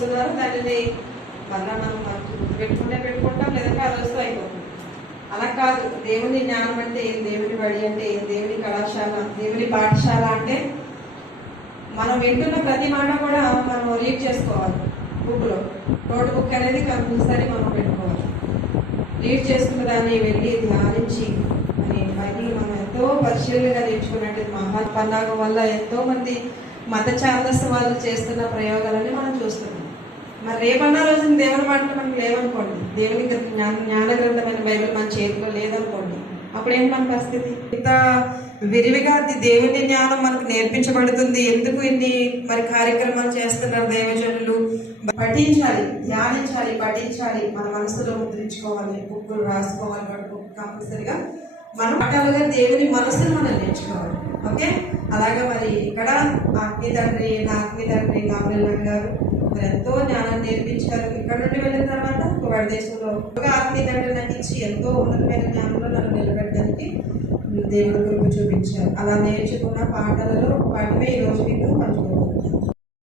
చూస్తున్నారు, దానిని మళ్ళా మనం పెట్టుకుంటాం, లేదంటే అది వస్తూ అయిపోతుంది. అలా కాదు. దేవుని జ్ఞానం అంటే ఏం, దేవుని బడి అంటే ఏం, దేవుని కళాశాల, దేవుని పాఠశాల అంటే మనం వింటున్న ప్రతి మాట కూడా మనం రీడ్ చేసుకోవాలి. బుక్లో నోట్ బుక్ అనేది కంపల్సరీ మనం పెట్టుకోవాలి. రీడ్ చేసుకున్న దాన్ని వెళ్ళి ధ్యానించి అని బైబిల్ మనం ఎంతో పరిశీలనగా నేర్చుకున్నట్టు మహాత్పన్నాగం వల్ల ఎంతో మంది మత ఛాందస్సు వాళ్ళు చేస్తున్న ప్రయోగాలని మనం చూస్తున్నాం. మరి రేపన్నా రోజున దేవుని మాటలు మనకు లేవనుకోండి, దేవుని జ్ఞాన గ్రంథమైన బైబిల్ మన చేతిలో లేదనుకోండి, అప్పుడేంటి మన పరిస్థితి? ఇంత విరివిగా దేవుని జ్ఞానం మనకు నేర్పించబడుతుంది. ఎందుకు ఇన్ని మరి కార్యక్రమాలు చేస్తున్నారు దైవజనులు? పఠించాలి, ధ్యానించాలి, పఠించాలి, మన మనసులో ముద్రించుకోవాలి, బుక్కులు రాసుకోవాలి, కంపల్సరిగా మనం పాఠాలుగా దేవుని మనసును మనం నేర్చుకోవాలి. ఓకే, అలాగే మరి ఇక్కడ ఆత్మీయ తండ్రి, నా ఆత్మీయ తండ్రి గాబ్రియల్ గారు మరి ఎంతో జ్ఞానాన్ని నేర్పించారు. ఇక్కడ నుండి వెళ్ళిన తర్వాత ఒక దేశంలో ఒక ఆత్మీయ తండ్రి నాకు ఇచ్చి ఎంతో ఉన్నతమైన జ్ఞానంలో నన్ను నిలబెట్టడానికి దేవుడు కృప చూపించారు. అలా నేర్చుకున్న పాటలలో వాటిపై ఈ రోజు మీకు పంచుకోవాలి.